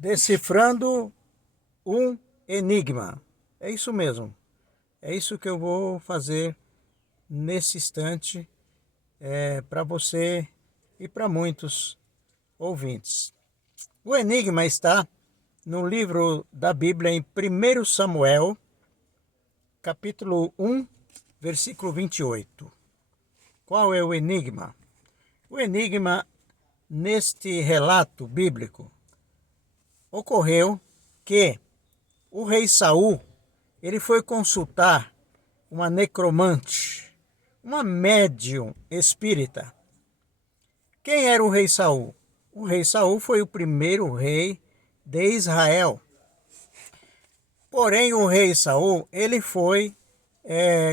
Decifrando um enigma. É isso mesmo. É isso que eu vou fazer nesse instante para você e para muitos ouvintes. O enigma está no livro da Bíblia em 1 Samuel, capítulo 1, versículo 28. Qual é o enigma? O enigma neste relato bíblico ocorreu que o rei Saul, ele foi consultar uma necromante, uma médium espírita. Quem era o rei Saul? O rei Saul foi o primeiro rei de Israel. Porém, o rei Saul, ele foi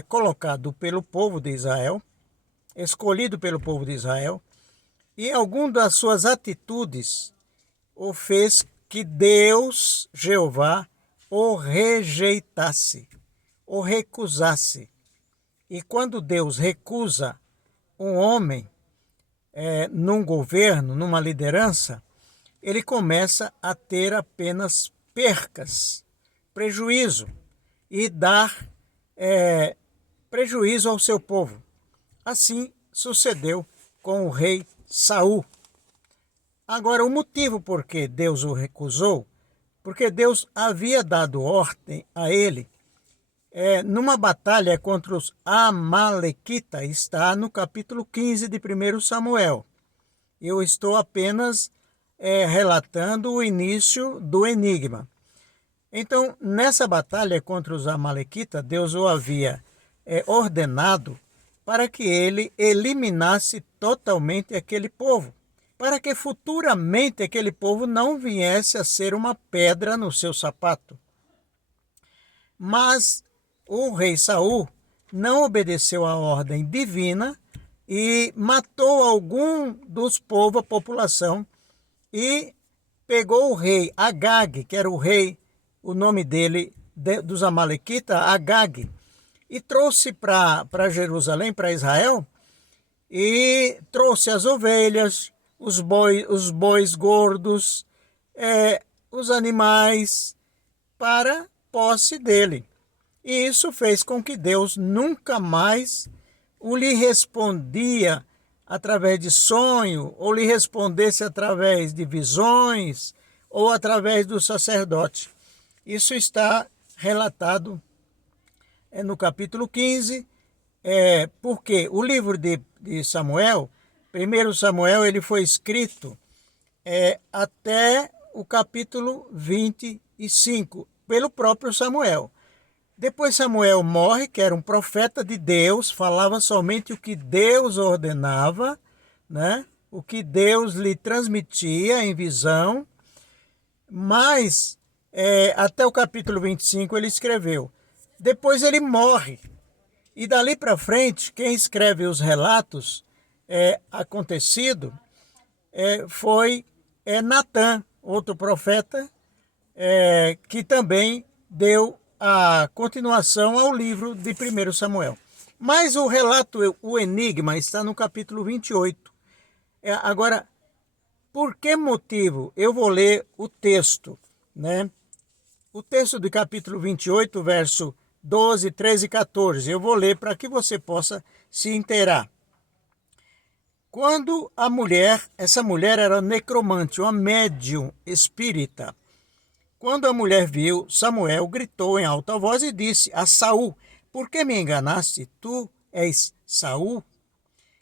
colocado pelo povo de Israel, escolhido pelo povo de Israel, e alguma das suas atitudes o fez que Deus, Jeová, o rejeitasse, o recusasse. E quando Deus recusa um homem num governo, numa liderança, ele começa a ter apenas percas, prejuízo, e dar prejuízo ao seu povo. Assim sucedeu com o rei Saul. Agora, o motivo por que Deus o recusou, porque Deus havia dado ordem a ele numa batalha contra os Amalequitas, está no capítulo 15 de 1 Samuel. Eu estou apenas relatando o início do enigma. Então, nessa batalha contra os Amalequitas, Deus o havia ordenado para que ele eliminasse totalmente aquele povo, para que futuramente aquele povo não viesse a ser uma pedra no seu sapato. Mas o rei Saul não obedeceu à ordem divina e matou algum dos povos, a população, e pegou o rei Agag, que era o nome dele, dos Amalequitas, Agag, e trouxe para Jerusalém, para Israel, e trouxe as ovelhas, os bois gordos, os animais, para posse dele. E isso fez com que Deus nunca mais lhe respondia através de sonho, ou lhe respondesse através de visões, ou através do sacerdote. Isso está relatado no capítulo 15, porque o livro de Samuel, 1 Samuel, ele foi escrito até o capítulo 25, pelo próprio Samuel. Depois Samuel morre, que era um profeta de Deus, falava somente o que Deus ordenava, né? O que Deus lhe transmitia em visão, mas até o capítulo 25 ele escreveu. Depois ele morre, e dali para frente, quem escreve os relatos acontecido foi Natã, outro profeta, que também deu a continuação ao livro de 1 Samuel. Mas o relato, o enigma, está no capítulo 28. Agora, por que motivo? Eu vou ler o texto, né? O texto do capítulo 28, verso 12, 13 e 14. Eu vou ler para que você possa se inteirar. Quando essa mulher era necromante, uma médium espírita. Quando a mulher viu, Samuel gritou em alta voz e disse a Saul: por que me enganaste? Tu és Saul?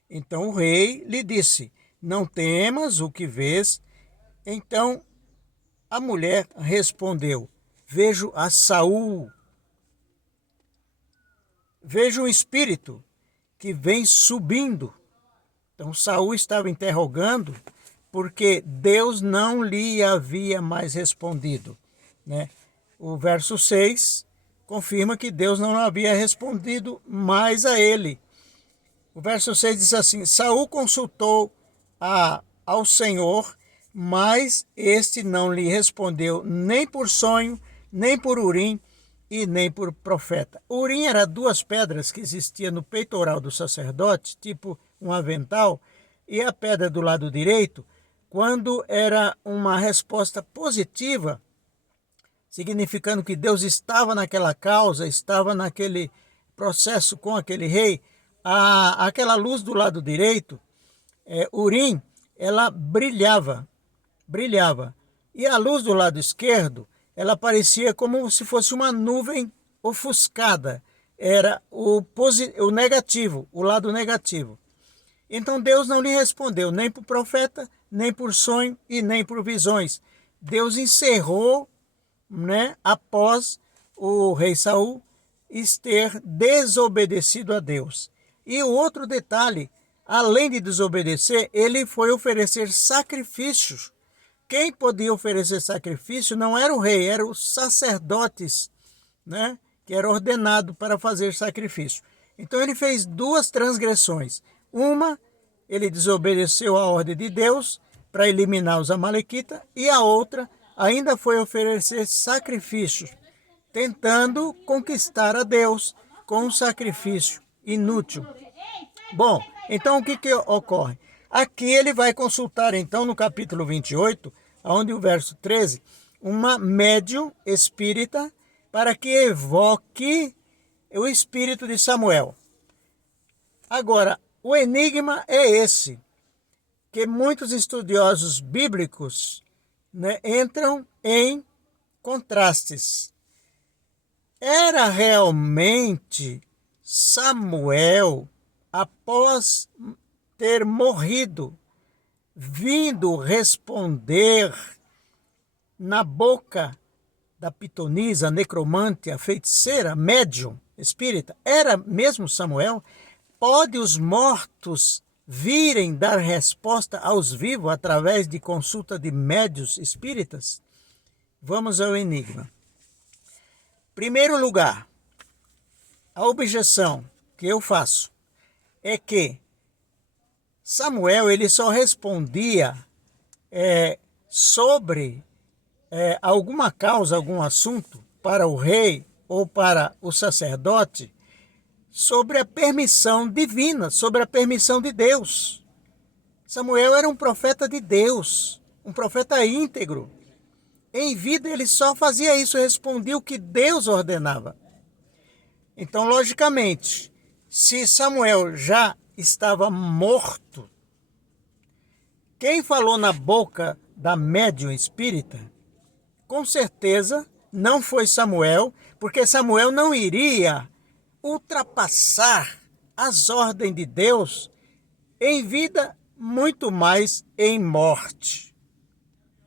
Então o rei lhe disse: não temas o que vês. Então a mulher respondeu: vejo a Saul. Vejo um espírito que vem subindo. Então Saul estava interrogando porque Deus não lhe havia mais respondido, né? O verso 6 confirma que Deus não havia respondido mais a ele. O verso 6 diz assim: Saul consultou ao Senhor, mas este não lhe respondeu nem por sonho, nem por Urim e nem por profeta. Urim era duas pedras que existiam no peitoral do sacerdote, tipo um avental, e a pedra do lado direito, quando era uma resposta positiva, significando que Deus estava naquela causa, estava naquele processo com aquele rei, aquela luz do lado direito, Urim, ela brilhava. E a luz do lado esquerdo, ela parecia como se fosse uma nuvem ofuscada. Era o negativo, o lado negativo. Então Deus não lhe respondeu nem por profeta, nem por sonho e nem por visões. Deus encerrou, após o rei Saul ter desobedecido a Deus. E o outro detalhe, além de desobedecer, ele foi oferecer sacrifícios. Quem podia oferecer sacrifício não era o rei, eram os sacerdotes, que era ordenado para fazer sacrifício. Então ele fez duas transgressões. Uma, ele desobedeceu a ordem de Deus para eliminar os amalequitas, e a outra ainda foi oferecer sacrifícios, tentando conquistar a Deus com um sacrifício inútil. Bom, então o que ocorre? Aqui ele vai consultar, então, no capítulo 28, onde o verso 13, uma médium espírita para que evoque o espírito de Samuel. Agora, o enigma é esse, que muitos estudiosos bíblicos entram em contrastes. Era realmente Samuel, após ter morrido, vindo responder na boca da pitonisa, necromante, a feiticeira, médium, espírita? Era mesmo Samuel? Pode os mortos virem dar resposta aos vivos através de consulta de médios espíritas? Vamos ao enigma. Primeiro lugar, a objeção que eu faço é que Samuel ele só respondia sobre alguma causa, algum assunto para o rei ou para o sacerdote, sobre a permissão divina, sobre a permissão de Deus. Samuel era um profeta de Deus, um profeta íntegro. Em vida ele só fazia isso, respondia o que Deus ordenava. Então, logicamente, se Samuel já estava morto, quem falou na boca da médium espírita, com certeza não foi Samuel, porque Samuel não iria ultrapassar as ordens de Deus em vida, muito mais em morte.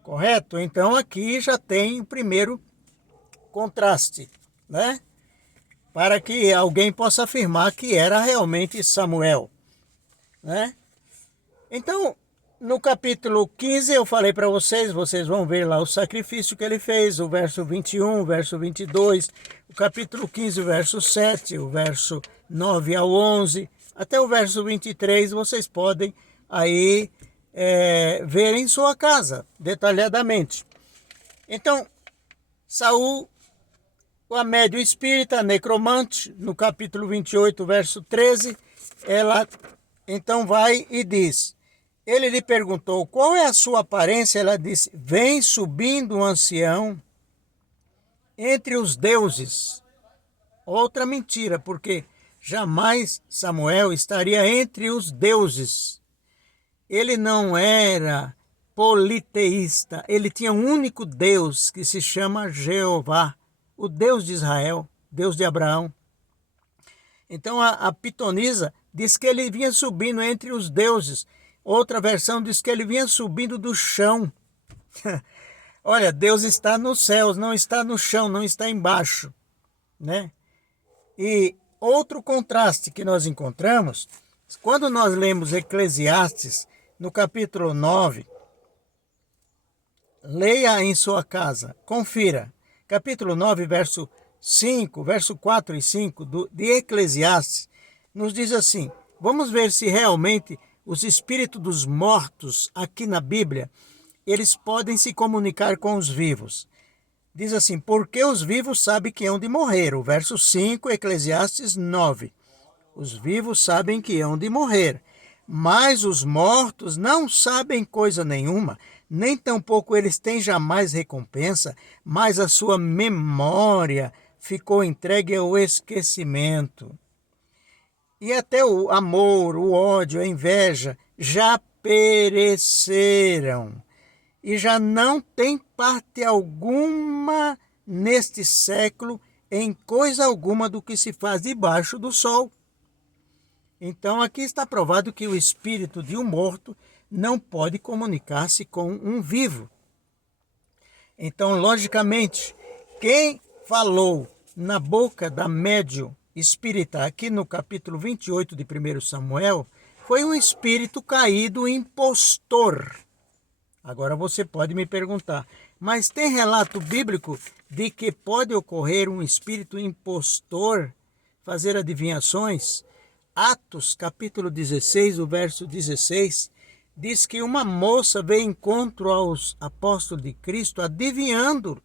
Correto? Então aqui já tem o primeiro contraste, para que alguém possa afirmar que era realmente Samuel, Então, no capítulo 15 eu falei para vocês vão ver lá o sacrifício que ele fez, o verso 21, o verso 22, o capítulo 15, o verso 7, o verso 9 ao 11, até o verso 23, vocês podem aí ver em sua casa, detalhadamente. Então, Saul, a médium espírita, necromante, no capítulo 28, verso 13, ela então vai e diz, ele lhe perguntou, qual é a sua aparência? Ela disse, vem subindo um ancião entre os deuses. Outra mentira, porque jamais Samuel estaria entre os deuses. Ele não era politeísta, ele tinha um único Deus que se chama Jeová, o Deus de Israel, Deus de Abraão. Então a pitonisa diz que ele vinha subindo entre os deuses. Outra versão diz que ele vinha subindo do chão. Olha, Deus está nos céus, não está no chão, não está embaixo, E outro contraste que nós encontramos, quando nós lemos Eclesiastes, no capítulo 9, leia em sua casa, confira, capítulo 9, verso 5, verso 4 e 5 de Eclesiastes, nos diz assim, vamos ver se realmente os espíritos dos mortos aqui na Bíblia, eles podem se comunicar com os vivos. Diz assim, porque os vivos sabem que hão de morrer. O verso 5, Eclesiastes 9. Os vivos sabem que hão de morrer. Mas os mortos não sabem coisa nenhuma, nem tampouco eles têm jamais recompensa, mas a sua memória ficou entregue ao esquecimento. E até o amor, o ódio, a inveja já pereceram e já não tem parte alguma neste século em coisa alguma do que se faz debaixo do sol. Então aqui está provado que o espírito de um morto não pode comunicar-se com um vivo. Então, logicamente, quem falou na boca da médium espírita aqui no capítulo 28 de 1 Samuel foi um espírito caído impostor. Agora você pode me perguntar, mas tem relato bíblico de que pode ocorrer um espírito impostor fazer adivinhações? Atos, capítulo 16, o verso 16, diz que uma moça veio em encontro aos apóstolos de Cristo adivinhando.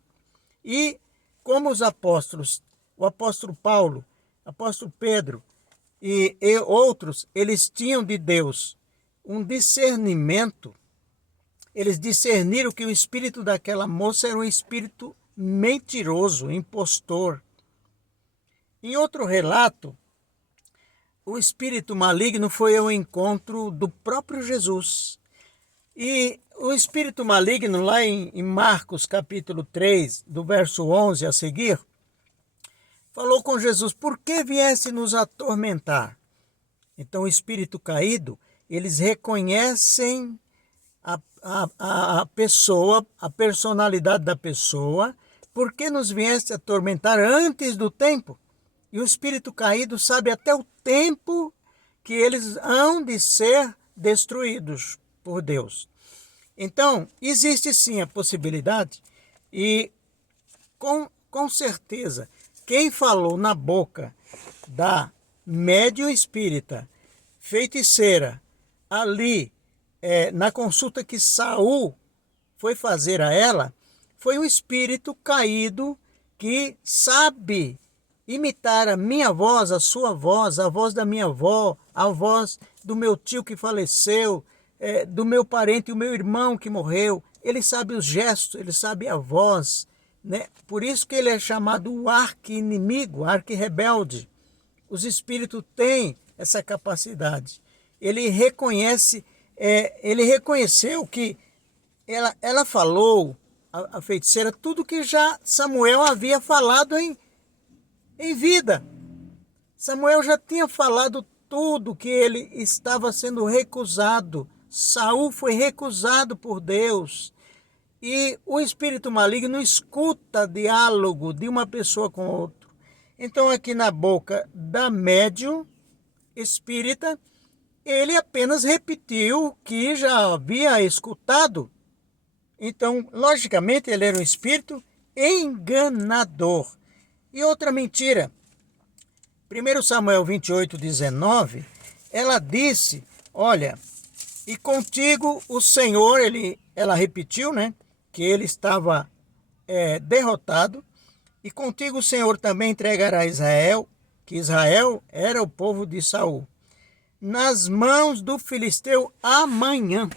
E como os apóstolos, o apóstolo Paulo, o apóstolo Pedro e outros, eles tinham de Deus um discernimento. Eles discerniram que o espírito daquela moça era um espírito mentiroso, impostor. Em outro relato, o espírito maligno foi ao encontro do próprio Jesus. E o espírito maligno, lá em Marcos capítulo 3, do verso 11 a seguir, falou com Jesus: por que viesse nos atormentar? Então o espírito caído, eles reconhecem a pessoa, a personalidade da pessoa. Por que nos viesse atormentar antes do tempo? E o espírito caído sabe até o tempo que eles hão de ser destruídos por Deus. Então, existe sim a possibilidade, e com certeza, quem falou na boca da médium espírita, feiticeira, ali, na consulta que Saul foi fazer a ela, foi um espírito caído que sabe imitar a minha voz, a sua voz, a voz da minha avó, a voz do meu tio que faleceu, do meu parente, o meu irmão que morreu. Ele sabe os gestos, ele sabe a voz, né? Por isso que ele é chamado o arqui-inimigo, arqui-rebelde. Os espíritos têm essa capacidade. Ele reconhece, ele reconheceu que ela falou, a feiticeira, tudo que já Samuel havia falado em vida. Samuel já tinha falado tudo, que ele estava sendo recusado. Saul foi recusado por Deus. E o espírito maligno escuta diálogo de uma pessoa com outra. Então aqui na boca da médium espírita, ele apenas repetiu o que já havia escutado. Então, logicamente, ele era um espírito enganador. E outra mentira, 1 Samuel 28, 19, ela disse, olha, e contigo o Senhor, ela repetiu, né, que ele estava derrotado, e contigo o Senhor também entregará Israel, que Israel era o povo de Saul, nas mãos do filisteu amanhã.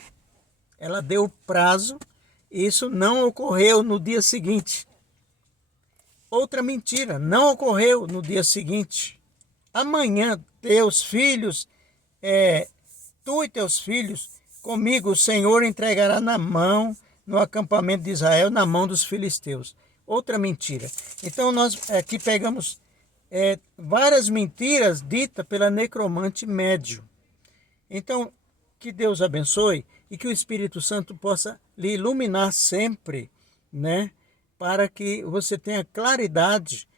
Ela deu o prazo, e isso não ocorreu no dia seguinte. Outra mentira, não ocorreu no dia seguinte. Amanhã, teus filhos, tu e teus filhos, comigo o Senhor entregará na mão, no acampamento de Israel, na mão dos filisteus. Outra mentira. Então nós aqui pegamos várias mentiras ditas pela necromante médium. Então, que Deus abençoe e que o Espírito Santo possa lhe iluminar sempre, né? Para que você tenha claridade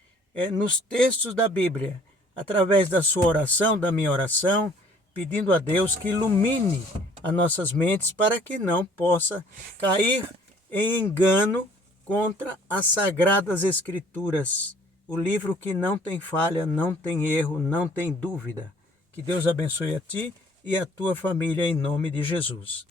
nos textos da Bíblia, através da sua oração, da minha oração, pedindo a Deus que ilumine as nossas mentes para que não possa cair em engano contra as Sagradas Escrituras, o livro que não tem falha, não tem erro, não tem dúvida. Que Deus abençoe a ti e a tua família em nome de Jesus.